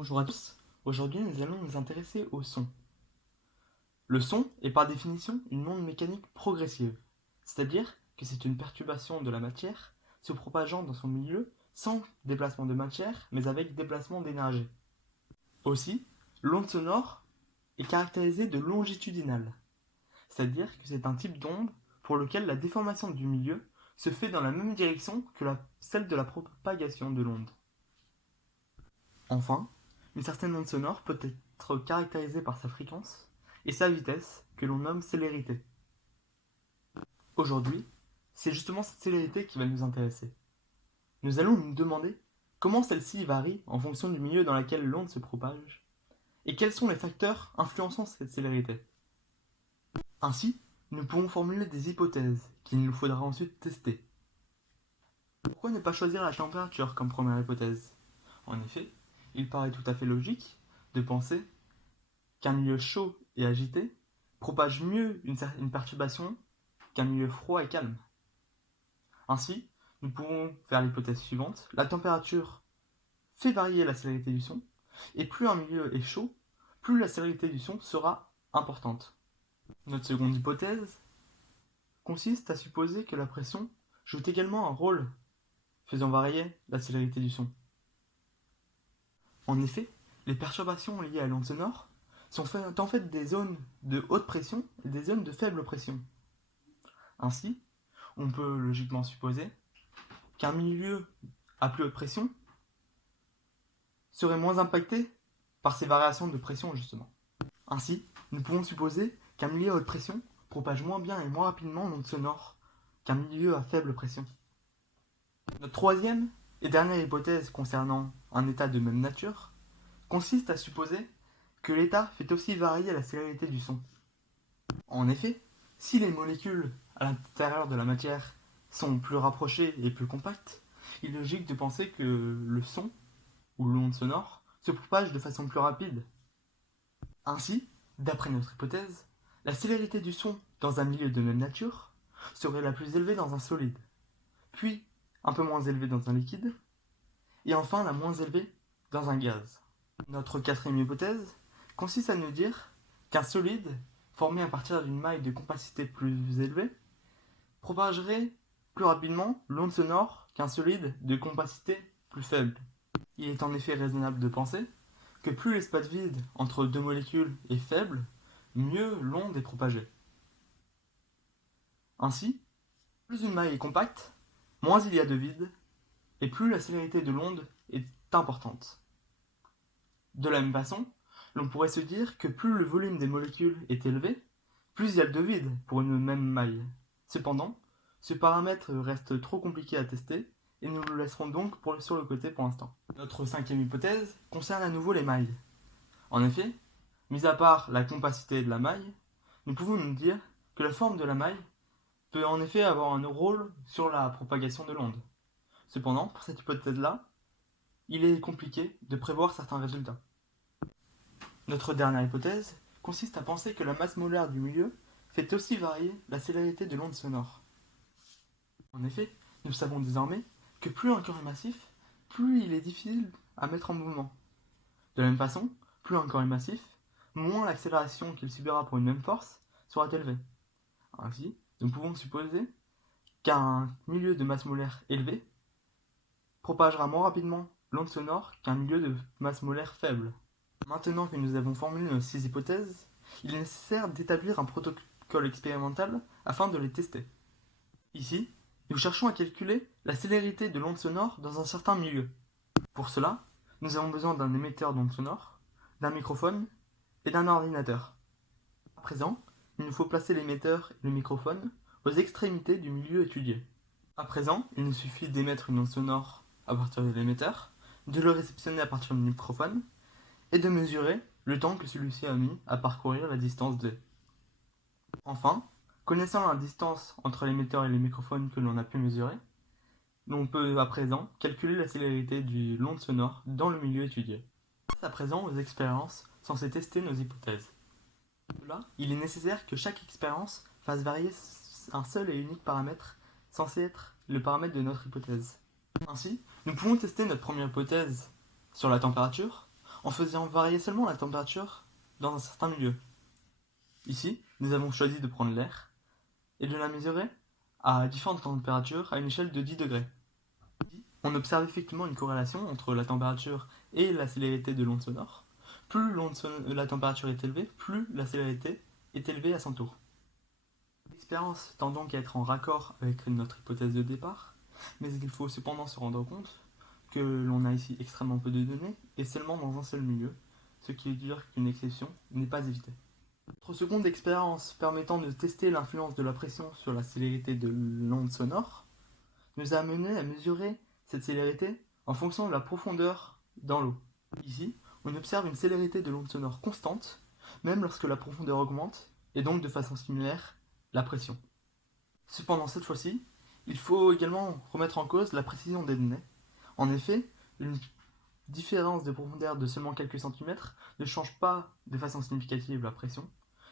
Bonjour à tous, aujourd'hui nous allons nous intéresser au son. Le son est par définition une onde mécanique progressive, c'est-à-dire que c'est une perturbation de la matière se propageant dans son milieu sans déplacement de matière mais avec déplacement d'énergie. Aussi, l'onde sonore est caractérisée de longitudinale, c'est-à-dire que c'est un type d'onde pour lequel la déformation du milieu se fait dans la même direction que celle de la propagation de l'onde. Enfin, une certaine onde sonore peut être caractérisée par sa fréquence et sa vitesse, que l'on nomme célérité. Aujourd'hui, c'est justement cette célérité qui va nous intéresser. Nous allons nous demander comment celle-ci varie en fonction du milieu dans lequel l'onde se propage, et quels sont les facteurs influençant cette célérité. Ainsi, nous pouvons formuler des hypothèses qu'il nous faudra ensuite tester. Pourquoi ne pas choisir la température comme première hypothèse? En effet, il paraît tout à fait logique de penser qu'un milieu chaud et agité propage mieux une perturbation qu'un milieu froid et calme. Ainsi, nous pouvons faire l'hypothèse suivante: la température fait varier la célérité du son, et plus un milieu est chaud, plus la célérité du son sera importante. Notre seconde hypothèse consiste à supposer que la pression joue également un rôle faisant varier la célérité du son. En effet, les perturbations liées à l'onde sonore sont en fait des zones de haute pression et des zones de faible pression. Ainsi, on peut logiquement supposer qu'un milieu à plus haute pression serait moins impacté par ces variations de pression justement. Ainsi, nous pouvons supposer qu'un milieu à haute pression propage moins bien et moins rapidement l'onde sonore qu'un milieu à faible pression. Notre troisième et dernière hypothèse concernant un état de même nature consiste à supposer que l'état fait aussi varier la célérité du son. En effet, si les molécules à l'intérieur de la matière sont plus rapprochées et plus compactes, il est logique de penser que le son, ou l'onde sonore, se propage de façon plus rapide. Ainsi, d'après notre hypothèse, la célérité du son dans un milieu de même nature serait la plus élevée dans un solide, puis un peu moins élevée dans un liquide, et enfin la moins élevée dans un gaz. Notre quatrième hypothèse consiste à nous dire qu'un solide formé à partir d'une maille de compacité plus élevée propagerait plus rapidement l'onde sonore qu'un solide de compacité plus faible. Il est en effet raisonnable de penser que plus l'espace vide entre deux molécules est faible, mieux l'onde est propagée. Ainsi, plus une maille est compacte, moins il y a de vide, et plus la célérité de l'onde est importante. De la même façon, l'on pourrait se dire que plus le volume des molécules est élevé, plus il y a de vide pour une même maille. Cependant, ce paramètre reste trop compliqué à tester et nous le laisserons donc sur le côté pour l'instant. Notre cinquième hypothèse concerne à nouveau les mailles. En effet, mis à part la compacité de la maille, nous pouvons nous dire que la forme de la maille peut en effet avoir un rôle sur la propagation de l'onde. Cependant, pour cette hypothèse-là, il est compliqué de prévoir certains résultats. Notre dernière hypothèse consiste à penser que la masse molaire du milieu fait aussi varier la célérité de l'onde sonore. En effet, nous savons désormais que plus un corps est massif, plus il est difficile à mettre en mouvement. De la même façon, plus un corps est massif, moins l'accélération qu'il subira pour une même force sera élevée. Ainsi, nous pouvons supposer qu'un milieu de masse molaire élevée propagera moins rapidement l'onde sonore qu'un milieu de masse molaire faible. Maintenant que nous avons formulé nos 6 hypothèses, il est nécessaire d'établir un protocole expérimental afin de les tester. Ici, nous cherchons à calculer la célérité de l'onde sonore dans un certain milieu. Pour cela, nous avons besoin d'un émetteur d'onde sonore, d'un microphone et d'un ordinateur. À présent, il nous faut placer l'émetteur et le microphone aux extrémités du milieu étudié. À présent, il nous suffit d'émettre une onde sonore à partir de l'émetteur, de le réceptionner à partir du microphone et de mesurer le temps que celui-ci a mis à parcourir la distance d. Enfin, connaissant la distance entre l'émetteur et les microphones que l'on a pu mesurer, l'on peut à présent calculer la célérité de l'onde sonore dans le milieu étudié. Passe à présent aux expériences censées tester nos hypothèses. Pour cela, il est nécessaire que chaque expérience fasse varier un seul et unique paramètre censé être le paramètre de notre hypothèse. Ainsi, nous pouvons tester notre première hypothèse sur la température en faisant varier seulement la température dans un certain milieu. Ici, nous avons choisi de prendre l'air et de la mesurer à différentes températures à une échelle de 10 degrés. On observe effectivement une corrélation entre la température et la célérité de l'onde sonore. Plus la température est élevée, plus la célérité est élevée à son tour. L'expérience tend donc à être en raccord avec notre hypothèse de départ, mais il faut cependant se rendre compte que l'on a ici extrêmement peu de données et seulement dans un seul milieu, ce qui veut dire qu'une exception n'est pas évitée. Notre seconde expérience permettant de tester l'influence de la pression sur la célérité de l'onde sonore nous a amené à mesurer cette célérité en fonction de la profondeur dans l'eau. Ici, on observe une célérité de l'onde sonore constante, même lorsque la profondeur augmente, et donc de façon similaire, la pression. Cependant, cette fois-ci, il faut également remettre en cause la précision des données. En effet, une différence de profondeur de seulement quelques centimètres ne change pas de façon significative la pression,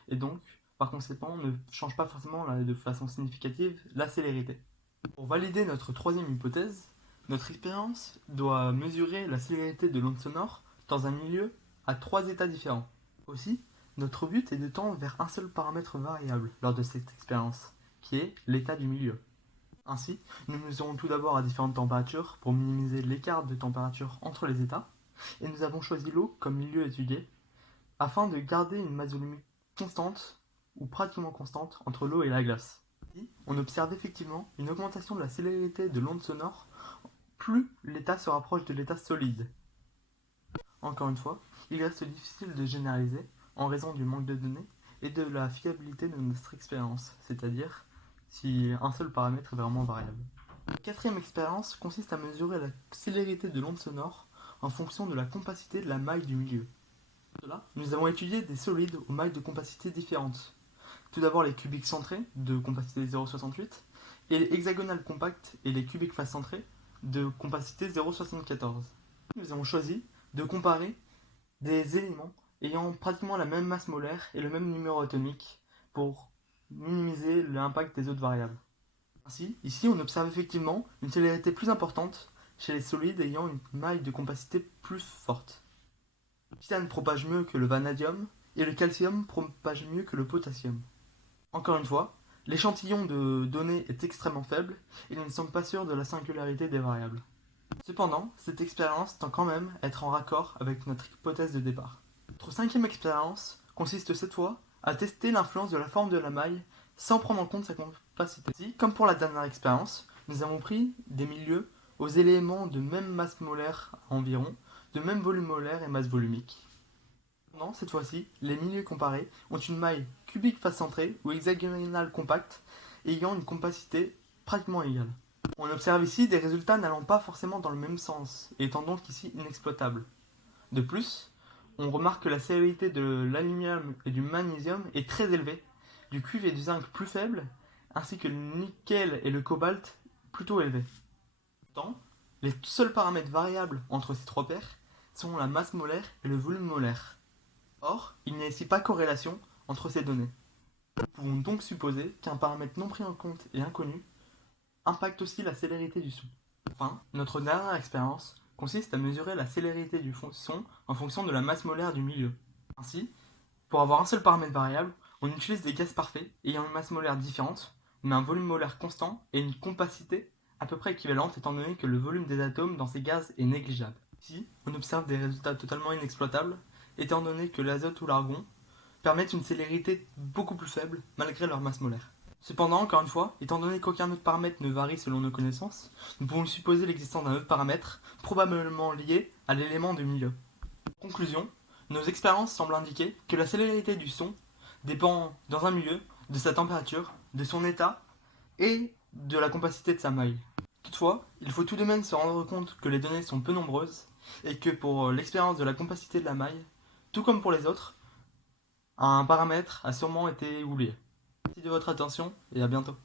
et donc, par conséquent, ne change pas forcément de façon significative la célérité. Pour valider notre troisième hypothèse, notre expérience doit mesurer la célérité de l'onde sonore dans un milieu à 3 états différents. Aussi, notre but est de tendre vers un seul paramètre variable lors de cette expérience, qui est l'état du milieu. Ainsi, nous mesurons tout d'abord à différentes températures pour minimiser l'écart de température entre les états, et nous avons choisi l'eau comme milieu étudié, afin de garder une masse volumique constante, ou pratiquement constante, entre l'eau et la glace. Ici, on observe effectivement une augmentation de la célérité de l'onde sonore plus l'état se rapproche de l'état solide. Encore une fois, il reste difficile de généraliser en raison du manque de données et de la fiabilité de notre expérience, c'est-à-dire si un seul paramètre est vraiment variable. La quatrième expérience consiste à mesurer la célérité de l'onde sonore en fonction de la compacité de la maille du milieu. Pour cela, nous avons étudié des solides aux mailles de compacité différentes. Tout d'abord les cubiques centrés de compacité 0,68 et les hexagonales compactes et les cubiques face centrés de compacité 0,74. Nous avons choisi de comparer des éléments ayant pratiquement la même masse molaire et le même numéro atomique pour minimiser l'impact des autres variables. Ainsi, ici on observe effectivement une célérité plus importante chez les solides ayant une maille de compacité plus forte. Le titane propage mieux que le vanadium et le calcium propage mieux que le potassium. Encore une fois, l'échantillon de données est extrêmement faible et nous ne sommes pas sûrs de la singularité des variables. Cependant, cette expérience tend quand même à être en raccord avec notre hypothèse de départ. Notre cinquième expérience consiste cette fois à tester l'influence de la forme de la maille sans prendre en compte sa compacité. Ici, comme pour la dernière expérience, nous avons pris des milieux aux éléments de même masse molaire environ, de même volume molaire et masse volumique. Cependant, cette fois-ci, les milieux comparés ont une maille cubique face centrée ou hexagonale compacte ayant une compacité pratiquement égale. On observe ici des résultats n'allant pas forcément dans le même sens, et étant donc ici inexploitables. De plus, on remarque que la célérité de l'aluminium et du magnésium est très élevée, du cuivre et du zinc plus faible, ainsi que le nickel et le cobalt plutôt élevés. Pourtant, les seuls paramètres variables entre ces trois paires sont la masse molaire et le volume molaire. Or, il n'y a ici pas corrélation entre ces données. Nous pouvons donc supposer qu'un paramètre non pris en compte et inconnu impacte aussi la célérité du son. Enfin, notre dernière expérience consiste à mesurer la célérité du son en fonction de la masse molaire du milieu. Ainsi, pour avoir un seul paramètre variable, on utilise des gaz parfaits ayant une masse molaire différente, mais un volume molaire constant et une compacité à peu près équivalente étant donné que le volume des atomes dans ces gaz est négligeable. Ici, on observe des résultats totalement inexploitables, étant donné que l'azote ou l'argon permettent une célérité beaucoup plus faible malgré leur masse molaire. Cependant, encore une fois, étant donné qu'aucun autre paramètre ne varie selon nos connaissances, nous pouvons supposer l'existence d'un autre paramètre, probablement lié à l'élément du milieu. En conclusion, nos expériences semblent indiquer que la célérité du son dépend, dans un milieu, de sa température, de son état et de la compacité de sa maille. Toutefois, il faut tout de même se rendre compte que les données sont peu nombreuses et que pour l'expérience de la compacité de la maille, tout comme pour les autres, un paramètre a sûrement été oublié. Merci de votre attention et à bientôt.